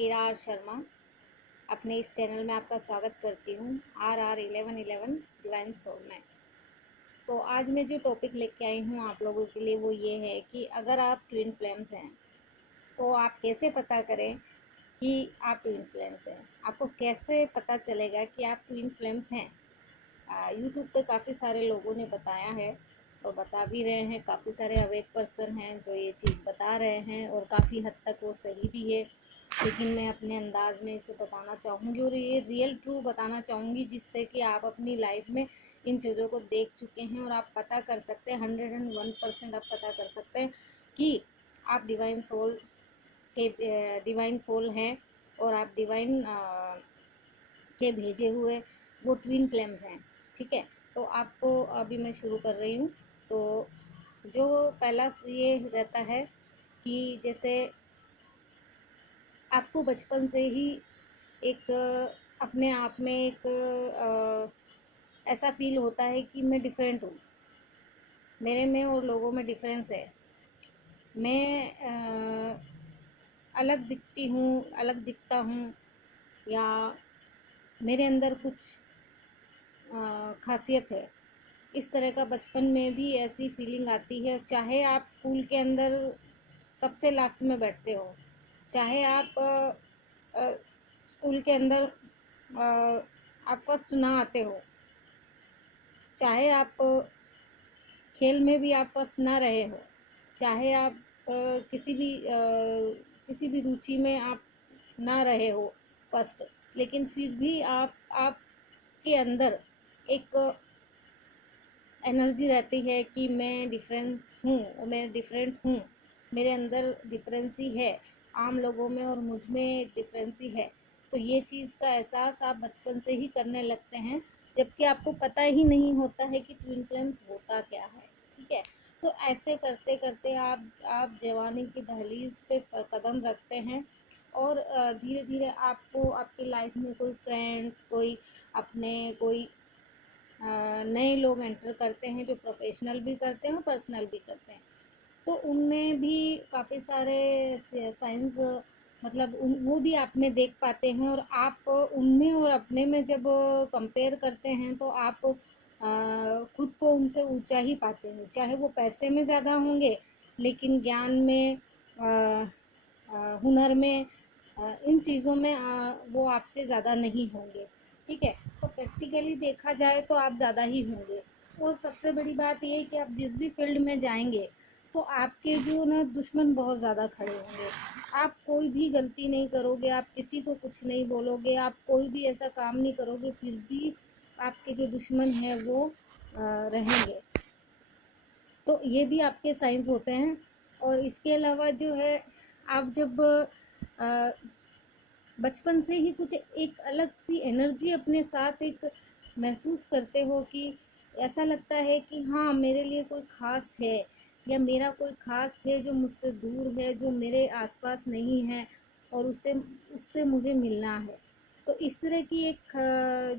इरार शर्मा अपने इस चैनल में आपका स्वागत करती हूँ RR1111 डिवाइन सोल में। तो आज मैं जो टॉपिक लेके आई हूँ आप लोगों के लिए वो ये है कि अगर आप ट्विन फ्लेम्स हैं तो आप कैसे पता करें कि आप ट्विन फ्लेम्स हैं। आपको कैसे पता चलेगा कि आप ट्विन फ्लेम्स हैं। यूट्यूब पे काफ़ी सारे लोगों ने बताया है और बता भी रहे हैं। काफ़ी सारे अवेक पर्सन हैं जो ये चीज़ बता रहे हैं और काफ़ी हद तक वो सही भी है, लेकिन मैं अपने अंदाज में इसे बताना चाहूँगी और ये रियल ट्रू बताना चाहूँगी, जिससे कि आप अपनी लाइफ में इन चीज़ों को देख चुके हैं और आप पता कर सकते हैं 101% आप पता कर सकते हैं कि आप डिवाइन सोल हैं और आप डिवाइन के भेजे हुए वो ट्विन फ्लेम्स हैं। ठीक है, तो आपको अभी मैं शुरू कर रही हूँ। तो जो पहला ये रहता है कि जैसे आपको बचपन से ही एक अपने आप में एक ऐसा फील होता है कि मैं डिफरेंट हूँ, मेरे में और लोगों में डिफरेंस है, मैं अलग दिखती हूँ, अलग दिखता हूँ, या मेरे अंदर कुछ खासियत है। इस तरह का बचपन में भी ऐसी फीलिंग आती है। चाहे आप स्कूल के अंदर सबसे लास्ट में बैठते हो, चाहे आप स्कूल के अंदर आप फर्स्ट ना आते हो, चाहे आप खेल में भी आप फर्स्ट ना रहे हो, चाहे आप किसी भी रुचि में आप ना रहे हो फर्स्ट, लेकिन फिर भी आपके अंदर एक एनर्जी रहती है कि मैं डिफरेंस हूँ और मैं डिफरेंट हूँ, मेरे अंदर डिफरेंस ही है, आम लोगों में और मुझ में एक डिफरेंस ही है। तो ये चीज़ का एहसास आप बचपन से ही करने लगते हैं, जबकि आपको पता ही नहीं होता है कि ट्विन फ्लेम्स होता क्या है। ठीक है, तो ऐसे करते करते आप जवानी की दहलीज पे कदम रखते हैं और धीरे धीरे आपको आपकी लाइफ में कोई फ्रेंड्स, कोई नए लोग एंटर करते हैं जो प्रोफेशनल भी करते हैं और पर्सनल भी करते हैं। तो उनमें भी काफ़ी सारे साइंस, मतलब वो भी आप में देख पाते हैं और आप उनमें और अपने में जब कंपेयर करते हैं तो आप खुद को उनसे ऊंचा ही पाते हैं। चाहे वो पैसे में ज़्यादा होंगे, लेकिन ज्ञान में, हुनर में, इन चीज़ों में वो आपसे ज़्यादा नहीं होंगे। ठीक है, तो प्रैक्टिकली देखा जाए तो आप ज़्यादा ही होंगे। और सबसे बड़ी बात ये है कि आप जिस भी फील्ड में जाएंगे तो आपके जो ना दुश्मन बहुत ज़्यादा खड़े होंगे। आप कोई भी गलती नहीं करोगे, आप किसी को कुछ नहीं बोलोगे, आप कोई भी ऐसा काम नहीं करोगे, फिर भी आपके जो दुश्मन हैं वो रहेंगे। तो ये भी आपके साइंस होते हैं। और इसके अलावा जो है, आप जब बचपन से ही कुछ एक अलग सी एनर्जी अपने साथ एक महसूस करते हो कि ऐसा लगता है कि हाँ, मेरे लिए कोई ख़ास है या मेरा कोई ख़ास है जो मुझसे दूर है, जो मेरे आसपास नहीं है और उससे मुझे मिलना है। तो इस तरह की एक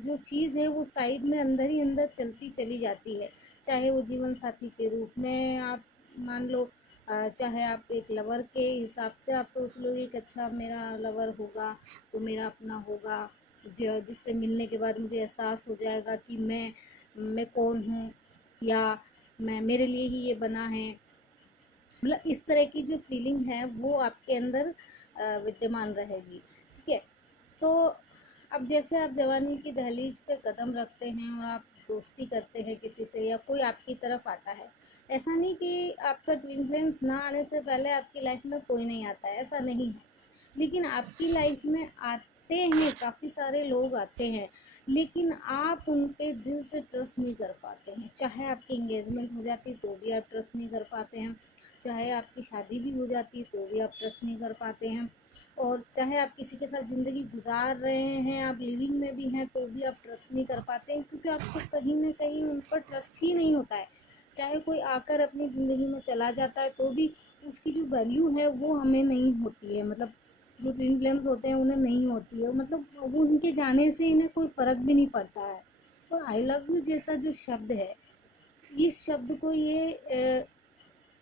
जो चीज़ है वो साइड में अंदर ही अंदर चलती चली जाती है। चाहे वो जीवन साथी के रूप में आप मान लो, चाहे आप एक लवर के हिसाब से आप सोच लोगे कि अच्छा मेरा लवर होगा जो मेरा अपना होगा, जिससे मिलने के बाद मुझे एहसास हो जाएगा कि मैं कौन हूँ, या मेरे लिए ही ये बना है। मतलब इस तरह की जो फीलिंग है वो आपके अंदर विद्यमान रहेगी। ठीक है, तो अब जैसे आप जवानी की दहलीज पे कदम रखते हैं और आप दोस्ती करते हैं किसी से, या कोई आपकी तरफ आता है, ऐसा नहीं कि आपका ट्विन फ्लेम्स ना आने से पहले आपकी लाइफ में कोई नहीं आता है, ऐसा नहीं है। लेकिन आपकी लाइफ में आते हैं, काफ़ी सारे लोग आते हैं, लेकिन आप उन पे दिल से ट्रस्ट नहीं कर पाते हैं। चाहे आपकी इंगेजमेंट हो जाती तो भी आप ट्रस्ट नहीं कर पाते हैं, चाहे आपकी शादी भी हो जाती तो भी आप ट्रस्ट नहीं कर पाते हैं, और चाहे आप किसी के साथ ज़िंदगी गुजार रहे हैं, आप लिविंग में भी हैं, तो भी आप ट्रस्ट नहीं कर पाते हैं, क्योंकि आपको कहीं ना कहीं उन पर ट्रस्ट ही नहीं होता है। चाहे कोई आकर अपनी ज़िंदगी में चला जाता है तो भी उसकी जो वैल्यू है वो हमें नहीं होती है। मतलब जो ट्विन फ्लेम्स होते हैं उन्हें नहीं होती है, मतलब वो उनके जाने से इन्हें कोई फ़र्क भी नहीं पड़ता है। और आई लव यू जैसा जो शब्द है, इस शब्द को ये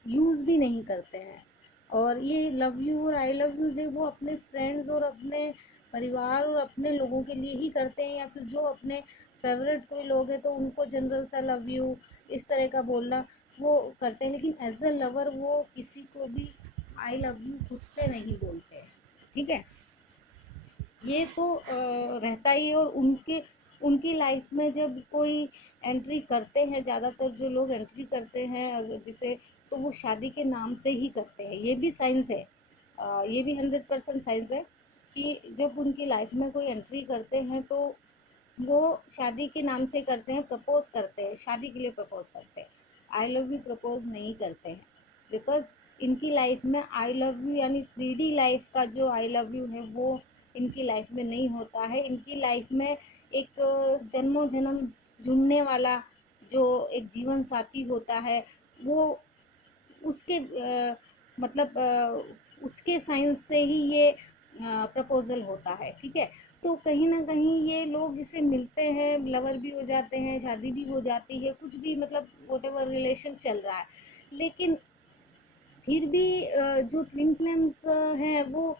यूज़ भी नहीं करते हैं। और ये लव यू और आई लव यू से वो अपने फ्रेंड्स और अपने परिवार और अपने लोगों के लिए ही करते हैं, या फिर जो अपने फेवरेट कोई लोग हैं तो उनको जनरल सा लव यू इस तरह का बोलना वो करते हैं, लेकिन एज अ लवर वो किसी को भी आई लव यू खुद से नहीं बोलते हैं। ठीक है, ये तो रहता ही है। और उनकी लाइफ में जब कोई एंट्री करते हैं, ज़्यादातर जो लोग एंट्री करते हैं जिसे, तो वो शादी के नाम से ही करते हैं। ये भी साइंस है, ये भी 100% साइंस है कि जब उनकी लाइफ में कोई एंट्री करते हैं तो वो शादी के नाम से करते हैं, प्रपोज करते हैं, शादी के लिए प्रपोज करते हैं, आई लव यू प्रपोज नहीं करते हैं। बिकॉज इनकी लाइफ में आई लव यू यानी 3D लाइफ का जो आई लव यू है वो इनकी लाइफ में नहीं होता है। इनकी लाइफ में एक जन्मों जन्म जुड़ने वाला जो एक जीवन साथी होता है वो उसके मतलब उसके साइंस से ही ये प्रपोजल होता है। ठीक है, तो कहीं ना कहीं ये लोग इसे मिलते हैं, लवर भी हो जाते हैं, शादी भी हो जाती है, कुछ भी मतलब वोटेवर रिलेशन चल रहा है, लेकिन फिर भी जो ट्विन फ्लेम्स हैं वो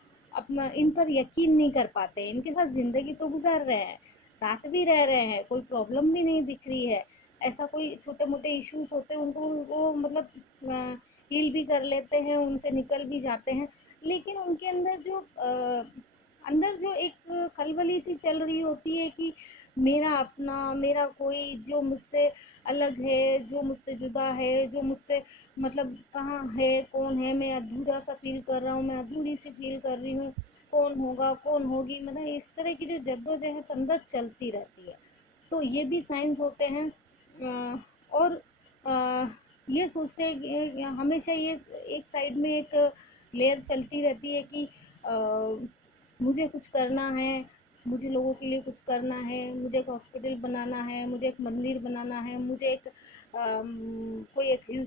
इन पर यकीन नहीं कर पाते हैं। इनके साथ ज़िंदगी तो गुजार रहे हैं, साथ भी रह रहे हैं, कोई प्रॉब्लम भी नहीं दिख रही है, ऐसा कोई छोटे मोटे इश्यूज होते हैं उनको वो मतलब हील भी कर लेते हैं, उनसे निकल भी जाते हैं, लेकिन उनके अंदर जो एक खलबली सी चल रही होती है कि मेरा अपना, मेरा कोई जो मुझसे अलग है, जो मुझसे जुदा है, जो मुझसे मतलब कहाँ है, कौन है, मैं अधूरा सा फील कर रहा हूँ, मैं अधूरी सी फील कर रही हूँ, कौन होगा कौन होगी, मतलब इस तरह की जो जद्दोजहद अंदर चलती रहती है। तो ये भी साइंस होते हैं। और ये सोचते हैं कि हमेशा ये एक साइड में एक लेयर चलती रहती है कि मुझे कुछ करना है, मुझे लोगों के लिए कुछ करना है, मुझे एक हॉस्पिटल बनाना है, मुझे एक मंदिर बनाना है, मुझे एक कोई एक हिल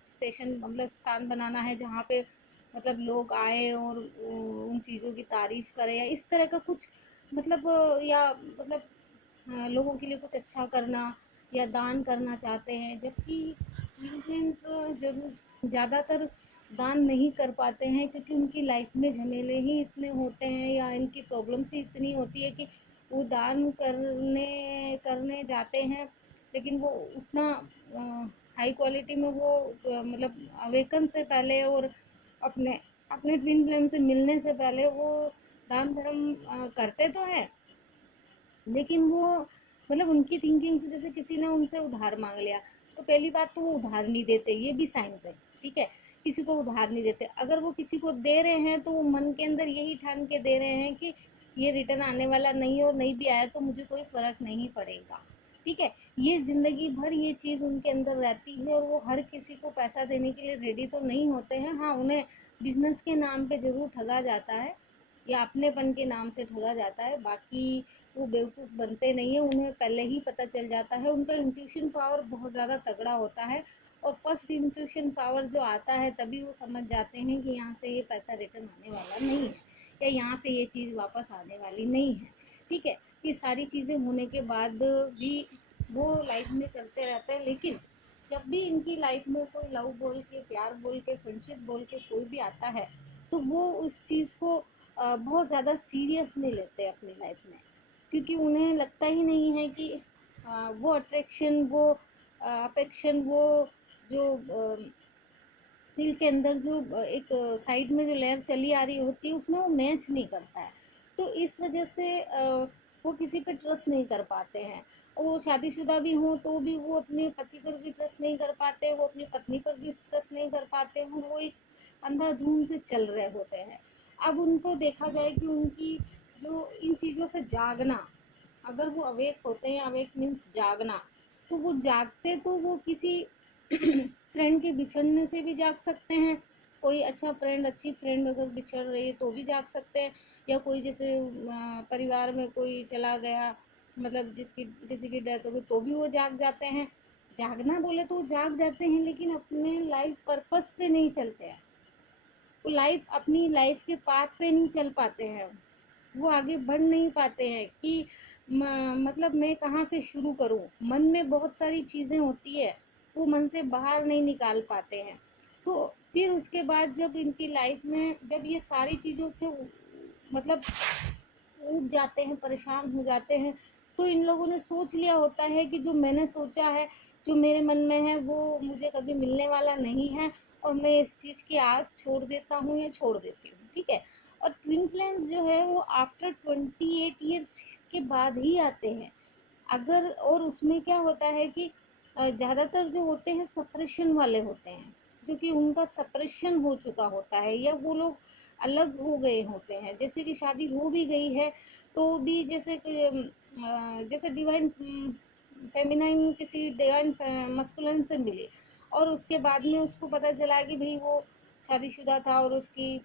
स्टेशन मतलब स्थान बनाना है जहाँ पे मतलब लोग आए और उन चीज़ों की तारीफ करें, या इस तरह का कुछ मतलब या मतलब लोगों के लिए कुछ अच्छा करना या दान करना चाहते हैं। जबकि यूक्रेन्स जरूर ज़्यादातर दान नहीं कर पाते हैं क्योंकि उनकी लाइफ में झमेले ही इतने होते हैं या इनकी प्रॉब्लम्स ही इतनी होती है कि वो दान करने करने जाते हैं, लेकिन वो उतना हाई क्वालिटी में वो मतलब अवेकन से पहले और अपने अपने ट्विन फ्लेम से मिलने से पहले वो दान धर्म करते तो हैं, लेकिन वो मतलब उनकी थिंकिंग से जैसे किसी ने उनसे उधार मांग लिया तो पहली बात तो वो उधार नहीं देते, ये भी साइंस है। ठीक है, किसी को उधार नहीं देते, अगर वो किसी को दे रहे हैं तो वो मन के अंदर यही ठान के दे रहे हैं कि ये रिटर्न आने वाला नहीं है और नहीं भी आया तो मुझे कोई फर्क नहीं पड़ेगा। ठीक है, ये जिंदगी भर ये चीज़ उनके अंदर रहती है और वो हर किसी को पैसा देने के लिए रेडी तो नहीं होते हैं। हाँ, उन्हें बिजनेस के नाम पे ज़रूर ठगा जाता है या अपनेपन के नाम से ठगा जाता है, बाकी वो बेवकूफ़ बनते नहीं हैं, उन्हें पहले ही पता चल जाता है, उनका इंट्यूशन पावर बहुत ज़्यादा तगड़ा होता है। और फर्स्ट इंट्यूशन पावर जो आता है तभी वो समझ जाते हैं कि यहाँ से ये पैसा रिटर्न आने वाला नहीं है या यहाँ से ये चीज़ वापस आने वाली नहीं है। ठीक है, ये सारी चीज़ें होने के बाद भी वो लाइफ में चलते रहते हैं, लेकिन जब भी इनकी लाइफ में कोई लव बोल के, प्यार बोल के, फ्रेंडशिप बोल के कोई भी आता है तो वो उस चीज़ को बहुत ज़्यादा सीरियस नहीं लेते अपनी लाइफ में, क्योंकि उन्हें लगता ही नहीं है कि वो अट्रैक्शन, वो अफेक्शन, वो जो दिल के अंदर जो एक साइड में जो लेयर चली आ रही होती है उसमें वो मैच नहीं करता है। तो इस वजह से वो किसी पे ट्रस्ट नहीं कर पाते हैं। और वो शादीशुदा भी हों तो भी वो अपने पति पर भी ट्रस्ट नहीं कर पाते, वो अपनी पत्नी पर भी ट्रस्ट नहीं कर पाते हैं, वो एक अंधाधुंध से चल रहे होते हैं। अब उनको देखा जाए कि उनकी जो इन चीज़ों से जागना, अगर वो अवेक होते हैं, अवेक मीन्स जागना, तो वो जागते तो वो किसी फ्रेंड के बिछड़ने से भी जाग सकते हैं, कोई अच्छा फ्रेंड, अच्छी फ्रेंड अगर बिछड़ रही है तो भी जाग सकते हैं, या कोई जैसे परिवार में कोई चला गया, मतलब जिसकी किसी की डेथ हो गई तो भी वो जाग जाते हैं। जागना बोले तो वो जाग जाते हैं, लेकिन अपने लाइफ पर्पस पे नहीं चलते हैं, वो अपनी लाइफ के पाथ पे नहीं चल पाते हैं, वो आगे बढ़ नहीं पाते हैं कि मतलब मैं कहाँ से शुरू करूँ, मन में बहुत सारी चीज़ें होती है, वो मन से बाहर नहीं निकाल पाते हैं। तो फिर उसके बाद जब इनकी लाइफ में जब ये सारी चीज़ों से मतलब ऊब जाते हैं, परेशान हो जाते हैं, तो इन लोगों ने सोच लिया होता है कि जो मैंने सोचा है, जो मेरे मन में है, वो मुझे कभी मिलने वाला नहीं है, और मैं इस चीज़ की आस छोड़ देता हूँ या छोड़ देती हूँ, ठीक है। और ट्विन फ्लेम्स जो है वो आफ्टर 28 ईयर्स के बाद ही आते हैं। अगर और उसमें क्या होता है कि ज़्यादातर जो होते हैं सप्रेशन वाले होते हैं, जो कि उनका सप्रेशन हो चुका होता है, या वो लोग अलग हो गए होते हैं, जैसे कि शादी हो भी गई है तो भी जैसे कि जैसे डिवाइन फेमिनाइन किसी डिवाइन मस्कुलिन से मिले, और उसके बाद में उसको पता चला कि भाई वो शादीशुदा था और उसकी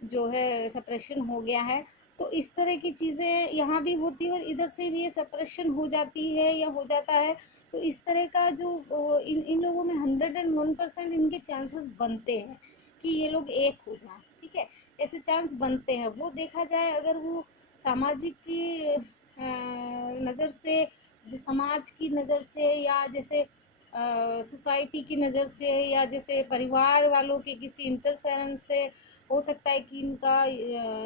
जो है सप्रेशन हो गया है। तो इस तरह की चीज़ें यहाँ भी होती है और इधर से भी ये सप्रेशन हो जाती है या हो जाता है। तो इस तरह का जो इन इन लोगों में 101% इनके चांसेस बनते हैं कि ये लोग एक हो जाएं, ठीक है। ऐसे चांस बनते हैं। वो देखा जाए अगर वो सामाजिक की नज़र से, समाज की नज़र से, या जैसे सोसाइटी की नज़र से, या जैसे परिवार वालों के किसी इंटरफेरेंस से हो सकता है कि इनका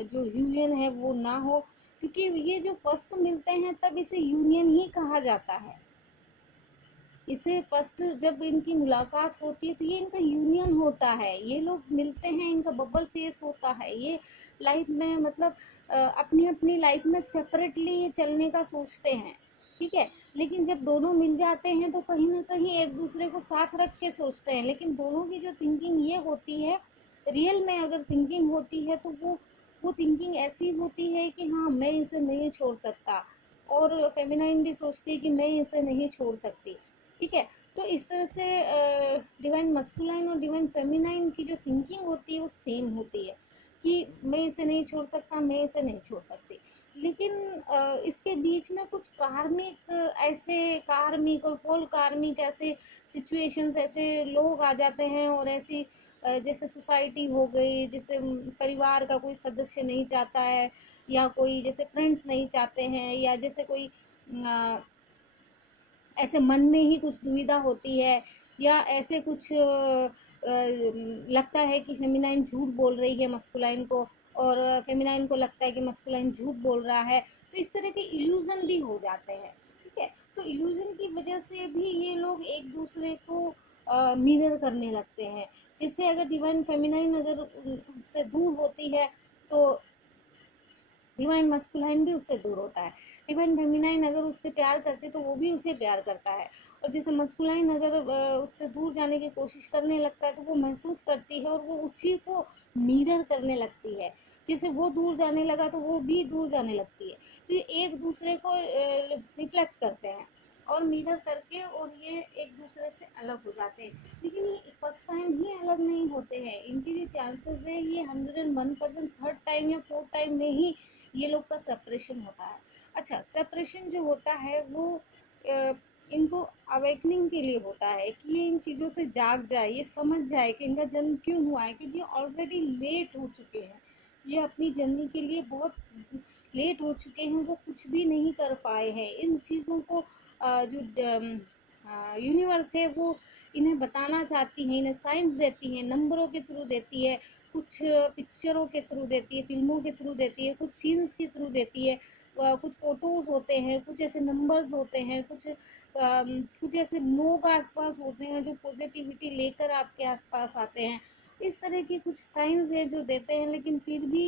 जो यूनियन है वो ना हो, क्योंकि ये जो फर्स्ट मिलते हैं तब इसे यूनियन ही कहा जाता है। इसे फर्स्ट जब इनकी मुलाकात होती है तो ये इनका यूनियन होता है, ये लोग मिलते हैं, इनका बबल फेस होता है, ये लाइफ में मतलब अपनी अपनी लाइफ में सेपरेटली चलने का सोचते हैं, ठीक है। लेकिन जब दोनों मिल जाते हैं तो कहीं ना कहीं एक दूसरे को साथ रख के सोचते हैं, लेकिन दोनों की जो थिंकिंग ये होती है, रियल में अगर थिंकिंग होती है तो वो थिंकिंग ऐसी होती है कि हाँ मैं इसे नहीं छोड़ सकता, और फेमिनाइन भी सोचती है कि मैं इसे नहीं छोड़ सकती, ठीक है। तो इस तरह से डिवाइन मस्कुलाइन और डिवाइन फेमिनाइन की जो थिंकिंग होती है वो सेम होती है कि मैं इसे नहीं छोड़ सकता, मैं इसे नहीं छोड़ सकती। लेकिन इसके बीच में कुछ कार्मिक ऐसे कार्मिक और फॉल कार्मिक ऐसे सिचुएशंस, ऐसे लोग आ जाते हैं, और ऐसी जैसे सोसाइटी हो गई, जैसे परिवार का कोई सदस्य नहीं चाहता है, या कोई जैसे फ्रेंड्स नहीं चाहते हैं, या जैसे कोई ऐसे मन में ही कुछ दुविधा होती है, या ऐसे कुछ लगता है कि फेमिनाइन झूठ बोल रही है मस्कुलाइन को, और फेमिनाइन को लगता है कि मस्कुलाइन झूठ बोल रहा है। तो इस तरह के इल्यूजन भी हो जाते हैं, ठीक है। तो इल्यूजन की वजह से भी ये लोग एक दूसरे को मिरर करने लगते हैं। जैसे अगर डिवाइन फेमिनाइन अगर उससे दूर होती है तो डिवाइन मस्कुलाइन भी उससे दूर होता है। डिवाइन फेमिनाइन अगर उससे प्यार करती है तो वो भी उसे प्यार करता है, और जैसे मस्कुलाइन अगर उससे दूर जाने की कोशिश करने लगता है तो वो महसूस करती है और वो उसी को मिरर करने लगती है। जैसे वो दूर जाने लगा तो वो भी दूर जाने लगती है। तो ये एक दूसरे को रिफ्लेक्ट करते हैं और मिरर करके, और ये एक दूसरे से अलग हो जाते हैं। लेकिन ये फर्स्ट टाइम ही अलग नहीं होते हैं, इनके जो चांसेस है ये 101% थर्ड टाइम या फोर्थ टाइम में ही ये लोग का सेपरेशन होता है। अच्छा, सेपरेशन जो होता है वो इनको अवेकनिंग के लिए होता है कि ये इन चीज़ों से जाग जाए, ये समझ जाए कि इनका जन्म क्यों हुआ है, क्योंकि ऑलरेडी लेट हो चुके हैं। ये अपनी जर्नी के लिए बहुत लेट हो चुके हैं, वो कुछ भी नहीं कर पाए हैं। इन चीज़ों को जो यूनिवर्स है वो इन्हें बताना चाहती है, इन्हें साइंस देती है, नंबरों के थ्रू देती है, कुछ पिक्चरों के थ्रू देती है, फिल्मों के थ्रू देती है, कुछ सीन्स के थ्रू देती है, कुछ फोटोज होते हैं, कुछ ऐसे नंबर्स होते हैं, कुछ ऐसे लोग आसपास होते हैं जो पॉजिटिविटी लेकर आपके आसपास आते हैं। इस तरह की कुछ साइंस है जो देते हैं। लेकिन फिर भी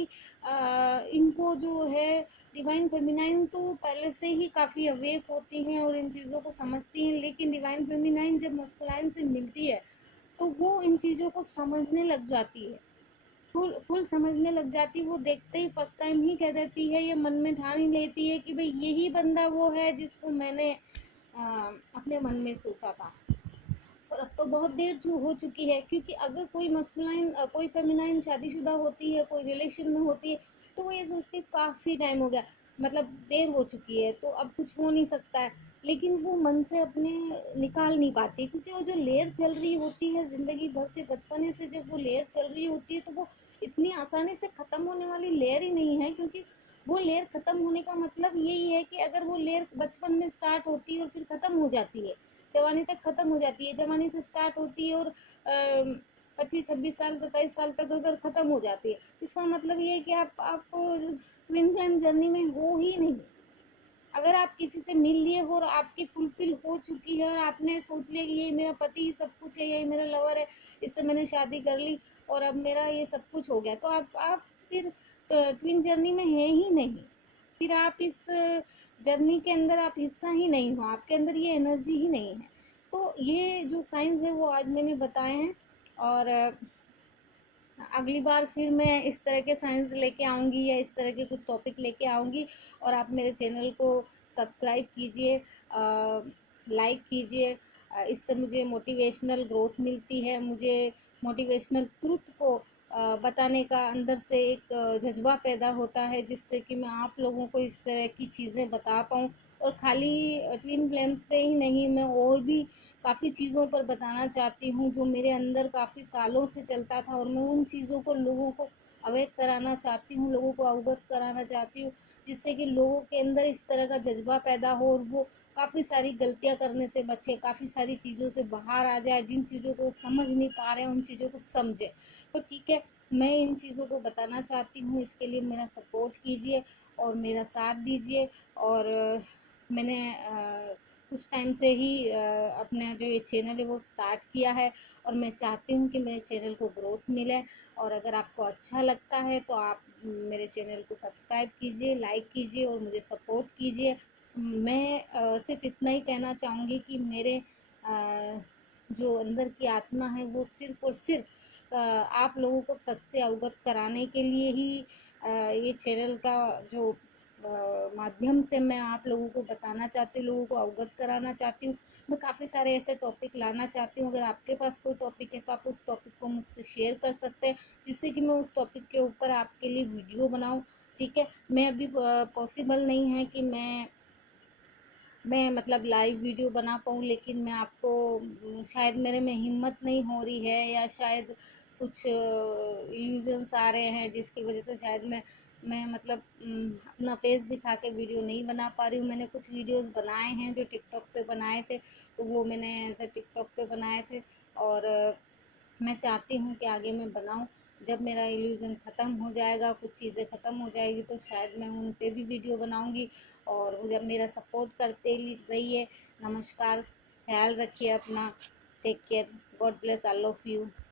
इनको जो है डिवाइन फेमिनाइन तो पहले से ही काफ़ी अवेक होती हैं और इन चीज़ों को समझती हैं, लेकिन डिवाइन फेमिनाइन जब मस्कुलाइन से मिलती है तो वो इन चीज़ों को समझने लग जाती है, फुल समझने लग जाती। वो देखते ही फर्स्ट टाइम ही कह देती है, ये मन में ठान ही लेती है कि भाई यही बंदा वो है जिसको मैंने अपने मन में सोचा था। और अब तो बहुत देर जो हो चुकी है, क्योंकि अगर कोई मस्कुलाइन कोई फेमिनाइन शादीशुदा होती है, कोई रिलेशन में होती है, तो वो ये सोचती है काफ़ी टाइम हो गया, मतलब देर हो चुकी है तो अब कुछ हो नहीं सकता है। लेकिन वो मन से अपने निकाल नहीं पाती, क्योंकि वो जो लेयर चल रही होती है ज़िंदगी भर से, बचपने से जब वो लेयर चल रही होती है तो वो इतनी आसानी से ख़त्म होने वाली लेयर ही नहीं है। क्योंकि वो लेयर ख़त्म होने का मतलब यही है कि अगर वो लेयर बचपन में स्टार्ट होती है और फिर ख़त्म हो जाती है, जवानी तक ख़त्म हो जाती है, जवानी से स्टार्ट होती है और 25-26 साल 27 साल तक अगर ख़त्म हो जाती है, इसका मतलब ये है कि आप ट्विन फ्लेम जर्नी में हो ही नहीं। अगर आप किसी से मिल लिए हो और आपकी फुलफिल हो चुकी है और आपने सोच लिया कि ये मेरा पति ही सब कुछ है, ये मेरा लवर है, इससे मैंने शादी कर ली और अब मेरा ये सब कुछ हो गया, तो आप फिर ट्विन जर्नी में है ही नहीं। फिर आप इस जर्नी के अंदर आप हिस्सा ही नहीं हो, आपके अंदर ये एनर्जी ही नहीं है। तो ये जो साइंस है वो आज मैंने बताए हैं, और अगली बार फिर मैं इस तरह के साइंस लेके आऊँगी या इस तरह के कुछ टॉपिक लेके आऊँगी। और आप मेरे चैनल को सब्सक्राइब कीजिए, लाइक कीजिए। इससे मुझे मोटिवेशनल ग्रोथ मिलती है, मुझे मोटिवेशनल ट्रुथ को बताने का अंदर से एक जज्बा पैदा होता है, जिससे कि मैं आप लोगों को इस तरह की चीज़ें बता पाऊँ। और खाली ट्विन फ्लेम्स पे ही नहीं, मैं और भी काफ़ी चीज़ों पर बताना चाहती हूँ जो मेरे अंदर काफ़ी सालों से चलता था, और मैं उन चीज़ों को लोगों को अवेक कराना चाहती हूँ, लोगों को अवगत कराना चाहती हूँ, जिससे कि लोगों के अंदर इस तरह का जज्बा पैदा हो और वो काफ़ी सारी गलतियाँ करने से बचे, काफ़ी सारी चीज़ों से बाहर आ जाए, जिन चीज़ों को समझ नहीं पा रहे हैं उन चीज़ों को समझे। तो ठीक है, मैं इन चीज़ों को बताना चाहती हूँ, इसके लिए मेरा सपोर्ट कीजिए और मेरा साथ दीजिए। और मैंने कुछ टाइम से ही अपना जो ये चैनल है वो स्टार्ट किया है, और मैं चाहती हूँ कि मेरे चैनल को ग्रोथ मिले। और अगर आपको अच्छा लगता है तो आप मेरे चैनल को सब्सक्राइब कीजिए, लाइक कीजिए और मुझे सपोर्ट कीजिए। मैं सिर्फ इतना ही कहना चाहूँगी कि मेरे जो अंदर की आत्मा है वो सिर्फ और सिर्फ आप लोगों को सच से अवगत कराने के लिए ही ये चैनल का जो माध्यम से मैं आप लोगों को बताना चाहती हूँ, लोगों को अवगत कराना चाहती हूँ। मैं काफ़ी सारे ऐसे टॉपिक लाना चाहती हूँ। अगर आपके पास कोई टॉपिक है तो आप उस टॉपिक को मुझसे शेयर कर सकते हैं, जिससे कि मैं उस टॉपिक के ऊपर आपके लिए वीडियो बनाऊँ। ठीक है, मैं अभी पॉसिबल नहीं है कि मैं मतलब लाइव वीडियो बना पाऊँ, लेकिन मैं आपको शायद मेरे में हिम्मत नहीं हो रही है, या शायद कुछ इल्यूजन्स आ रहे हैं जिसकी वजह से शायद मैं मतलब अपना फेस दिखा के वीडियो नहीं बना पा रही हूँ। मैंने कुछ वीडियोस बनाए हैं जो टिकटॉक पे बनाए थे, तो वो मैंने ऐसे टिकटॉक पे बनाए थे। और मैं चाहती हूँ कि आगे मैं बनाऊँ। जब मेरा इल्यूज़न ख़त्म हो जाएगा, कुछ चीज़ें ख़त्म हो जाएगी, तो शायद मैं उन पे भी वीडियो बनाऊँगी। और जब मेरा सपोर्ट करते रहिए। नमस्कार, ख्याल रखिए अपना। Take care, God bless, I love you.